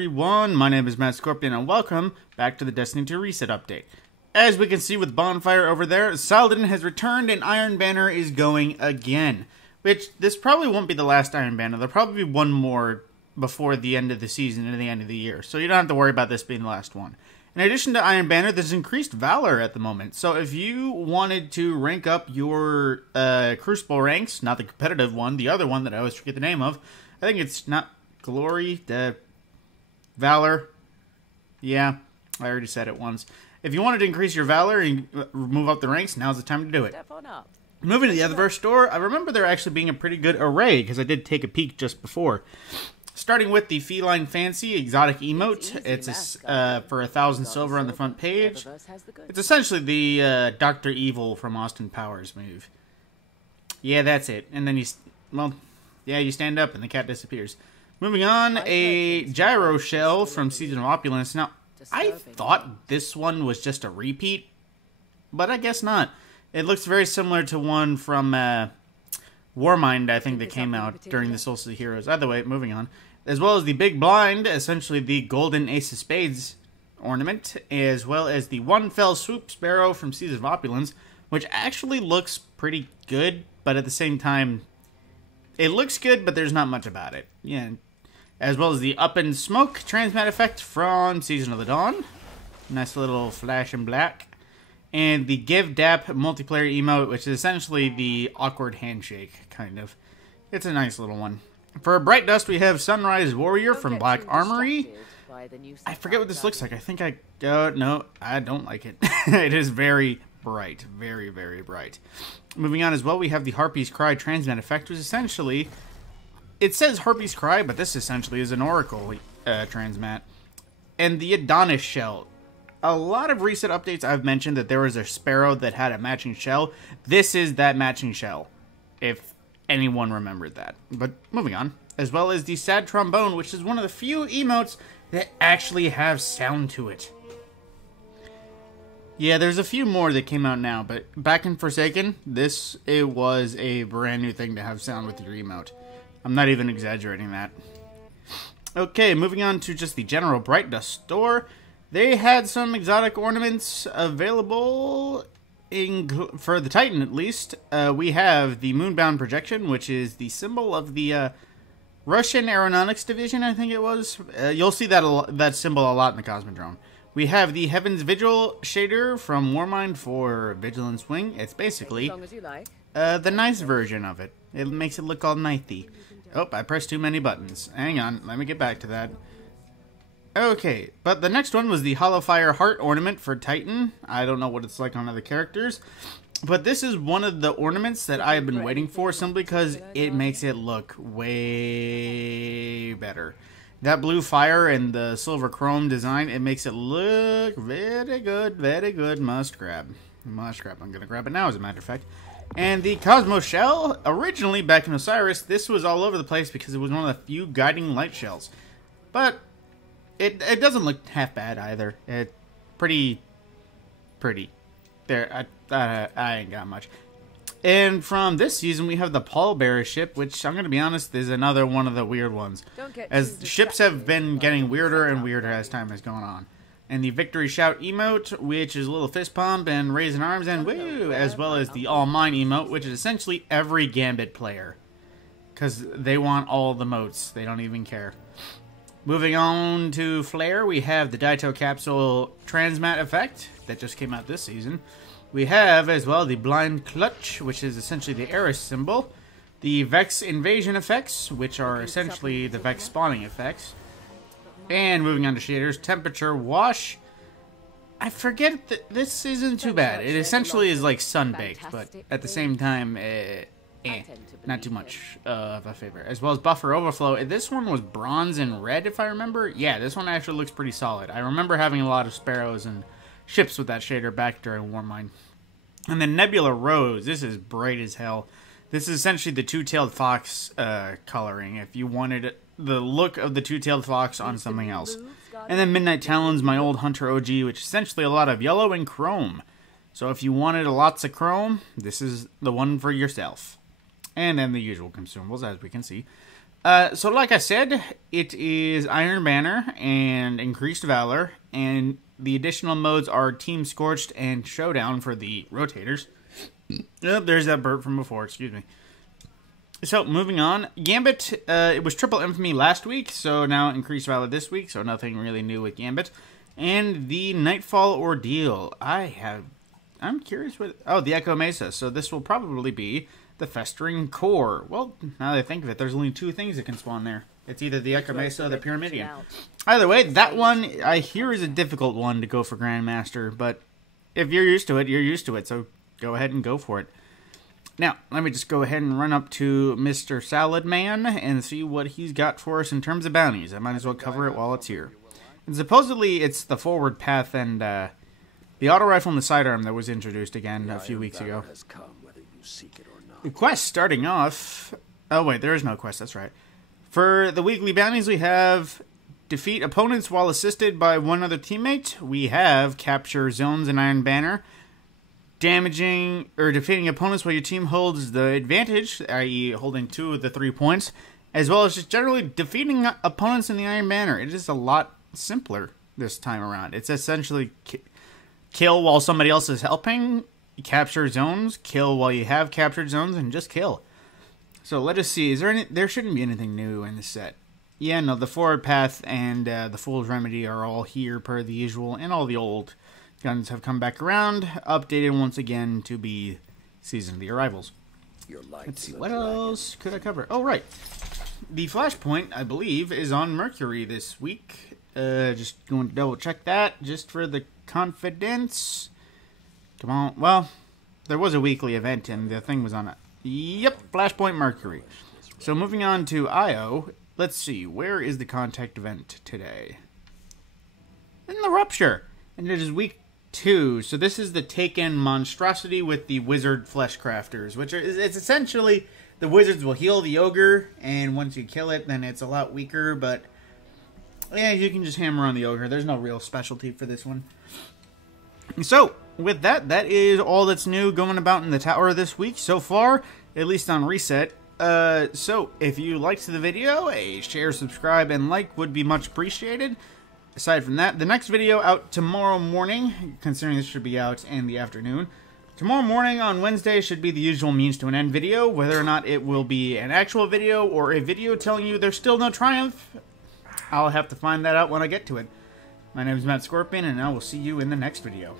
everyone, my name is Matt Scorpion and welcome back to the Destiny 2 Reset Update. As we can see with Bonfire over there, Saladin has returned and Iron Banner is going again. Which, this probably won't be the last Iron Banner, there'll probably be one more before the end of the season and the end of the year. So you don't have to worry about this being the last one. In addition to Iron Banner, there's increased Valor at the moment. So if you wanted to rank up your Crucible ranks, not the competitive one, the other one that I always forget the name of, I think it's not Glory, Valor. Yeah, I already said it once. If you wanted to increase your Valor and move up the ranks, now's the time to do it. Moving to the Eververse store, I remember there actually being a pretty good array, because I did take a peek just before. Starting with the Feline Fancy Exotic Emote, it's for 1,000 silver on the front page. It's essentially the Dr. Evil from Austin Powers move. Yeah, that's it. And then you stand up and the cat disappears. Moving on, a Gyro Shell from Season of Opulence. Now, I thought this one was just a repeat, but I guess not. It looks very similar to one from Warmind, I think, that came out during the Solstice of Heroes. Either way, moving on. As well as the Big Blind, essentially the Golden Ace of Spades ornament, as well as the One Fell Swoop Sparrow from Season of Opulence, which actually looks pretty good, but at the same time, it looks good, but there's not much about it. Yeah. As well as the Up in Smoke Transmat effect from Season of the Dawn. Nice little flash in black. And the Give Dap multiplayer emote, which is essentially the awkward handshake, kind of. It's a nice little one. For Bright Dust, we have Sunrise Warrior from Black Armory. I forget what this looks like. I think no, I don't like it. It is very bright. Very, very bright. Moving on as well, we have the HARPY'S Cry Transmat effect, which essentially, it says HARPY'S Cry, but this essentially is an Oracle transmat. And the ADONIS shell. A lot of recent updates I've mentioned that there was a Sparrow that had a matching shell. This is that matching shell, if anyone remembered that. But moving on. As well as the Sad Trombone, which is one of the few emotes that actually have sound to it. Yeah, there's a few more that came out now, but back in Forsaken, it was a brand new thing to have sound with your emote. I'm not even exaggerating that. Okay, moving on to just the general Bright Dust store. They had some exotic ornaments available for the Titan, at least. We have the Moonbound projection, which is the symbol of the Russian Aeronautics Division, I think it was. You'll see that symbol a lot in the Cosmodrome. We have the Heaven's Vigil shader from Warmind for Vigilance Wing. It's basically the nice version of it. It makes it look all knighthy. Oh, I pressed too many buttons. Hang on, let me get back to that. Okay, but the next one was the Hollowfire Heart ornament for Titan. I don't know what it's like on other characters, but this is one of the ornaments that I've been waiting for simply because it makes it look way better. That blue fire and the silver chrome design, it makes it look very good, very good. Must grab. Must grab. I'm going to grab it now, as a matter of fact. And the Cosmos Shell, originally back in Osiris, this was all over the place because it was one of the few guiding light shells. But it doesn't look half bad either. It's pretty. There, I ain't got much. And from this season, we have the Pallbearer ship, which, I'm going to be honest, is another one of the weird ones. As ships have been getting weirder and weirder as time has gone on. And the Victory Shout emote, which is a little fist pump and raising arms and woo, as well as the All Mine emote, which is essentially every Gambit player. Because they want all the motes. They don't even care. Moving on to Flare, we have the DAITO Capsule Transmat effect that just came out this season. We have, as well, the Blind Clutch, which is essentially the Eris symbol. The Vex Invasion effects, which are essentially the Vex spawning effects. And moving on to shaders, Temperature Wash. I forget that this isn't too bad. It essentially is like sun-baked, but at the same time, not too much of a favor. As well as Buffer Overflow. This one was bronze and red, if I remember. Yeah, this one actually looks pretty solid. I remember having a lot of Sparrows and ships with that shader back during Warmind. And then Nebula Rose. This is bright as hell. This is essentially the two-tailed fox coloring, if you wanted the look of the two-tailed fox on something else. And then Midnight Talons, my old Hunter OG, which is essentially a lot of yellow and chrome. So if you wanted lots of chrome, this is the one for yourself. And then the usual consumables, as we can see. So like I said, it is Iron Banner and Increased Valor, and the additional modes are Team Scorched and Showdown for the rotators. Oh, there's that burp from before, excuse me. So, moving on. Gambit, it was triple infamy last week, so now Increased Valor this week, so nothing really new with Gambit. And the Nightfall Ordeal. I'm curious what... Oh, the Echo Mesa, so this will probably be the Festering Core. Well, now that I think of it, there's only two things that can spawn there. It's either the Echo Mesa or the Pyramidion. Either way, that one, I hear, is a difficult one to go for Grandmaster, but if you're used to it, you're used to it, so go ahead and go for it. Now, let me just go ahead and run up to Mr. Salad Man and see what he's got for us in terms of bounties. I might as well cover it while it's here. And supposedly, it's the forward path and the auto rifle and the sidearm that was introduced again a few weeks ago. The quest starting off... Oh, wait, there is no quest, that's right. For the weekly bounties, we have defeat opponents while assisted by one other teammate. We have capture zones in Iron Banner. Damaging or defeating opponents while your team holds the advantage, i.e. holding 2 of the 3 points, as well as just generally defeating opponents in the Iron Banner. It is a lot simpler this time around. It's essentially kill while somebody else is helping, capture zones, kill while you have captured zones, and just kill. So let us see, there shouldn't be anything new in this set. Yeah, no, the forward path and the Fool's Remedy are all here per the usual, and all the old guns have come back around, updated once again to be Season of the Arrivals. Let's see, what else could I cover? Oh, right. The Flashpoint, I believe, is on Mercury this week. Just going to double check that, just for the confidence. Come on. Well, there was a weekly event, and the thing was on it. Yep, Flashpoint Mercury. So moving on to IO, let's see, where is the contact event today? In the Rupture. And it is week 2, so this is the Taken Monstrosity with the Wizard Flesh Crafters, which it's essentially the wizards will heal the ogre, and once you kill it, then it's a lot weaker, but yeah, you can just hammer on the ogre. There's no real specialty for this one. So, with that, that is all that's new going about in the tower this week so far, at least on Reset. So, if you liked the video, a share, subscribe, and like would be much appreciated. Aside from that, the next video out tomorrow morning, considering this should be out in the afternoon. Tomorrow morning on Wednesday should be the usual means to an end video. Whether or not it will be an actual video or a video telling you there's still no triumph, I'll have to find that out when I get to it. My name is Matt Scorpion, and I will see you in the next video.